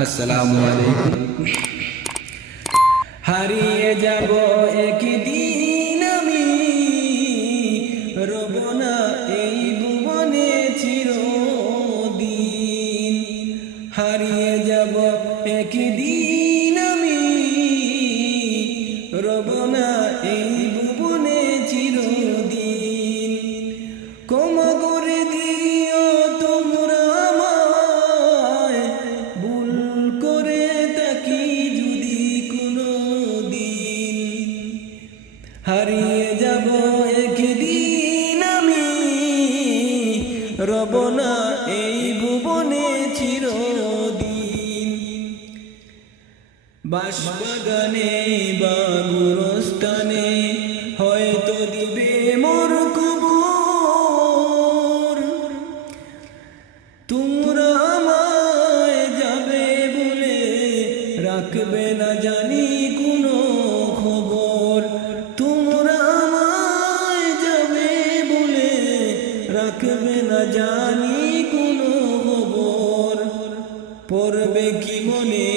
আসসালামু আলাইকুম। হারিয়ে যাব একদিন আমি, রব না এই ভুবনে চিরদিন। হারিয়ে যাব একদিন আমি, রব না এই ভুবনে চিরদিন। ক্ষমা করে দিও তোমরা আমায়, ভুল করে থাকি যদি কোনো দিন। হারিয়ে যাব একদিন আমি, রব না এই ভুবনে চিরদিন। বাঁশবাগানে বা গুরস্থানে হয়তো দিবে মোর কবর। তোমরা আমায় যাবে বলে রাখবে না জানি কোনো খবর। তোমরা আমায় যাবে বলে রাখবে না জানি কোনো খবর। পড়বে কি মনে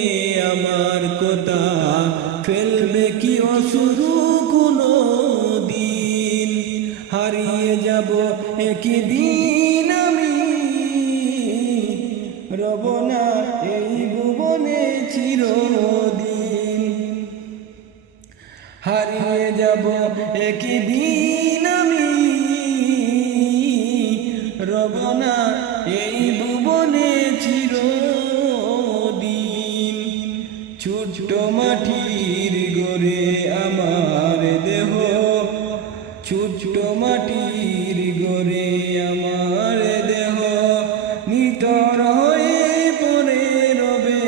আমার কথা, ফেলবে কি অশুরু কোনো দিন। হারিয়ে যাব একদিন আমি, রব না এই ভুবনে চিরদিন। হারিয়ে যাব একদিন আমি, রব না এই ভুবনে চিরদিন। ছোট্ট মাটির গড়ে আমার দেহ, ছোট্ট মাটির গড়ে আমার দেহ, নিতর হয়ে পড়ে রবে।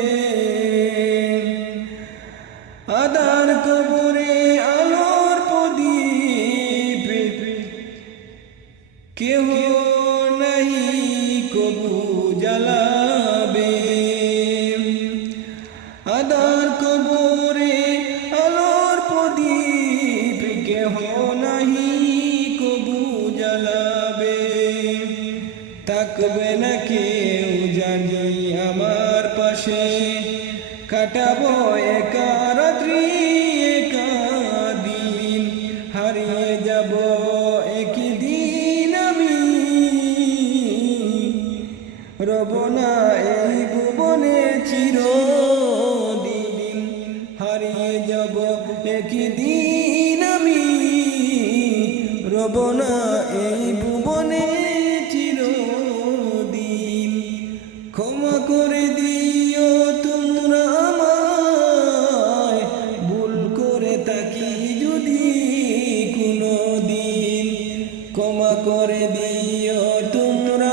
আদার কবরে আলোর প্রদীপ, কেহ নাহি কবু জ্বালাবে। আদার কবরে আলোর প্রদীপ, কেহ নাহি কবু জ্বালাবে। থাকবে না কেউ জানি আমার পাশে, কাটাবো একা রাত্রি একা দিন। হারিয়ে যাব একদিন আমি, রব না এই ভুবনে চিরদিন। হারিয়ে যাব একদিন আমি, রব না এই ভুবনে চিরদিন। ক্ষমা করে দিও তোমরা আমায়, ভুল করে থাকি যদি কোনো দিন। ক্ষমা করে দিও তোমরা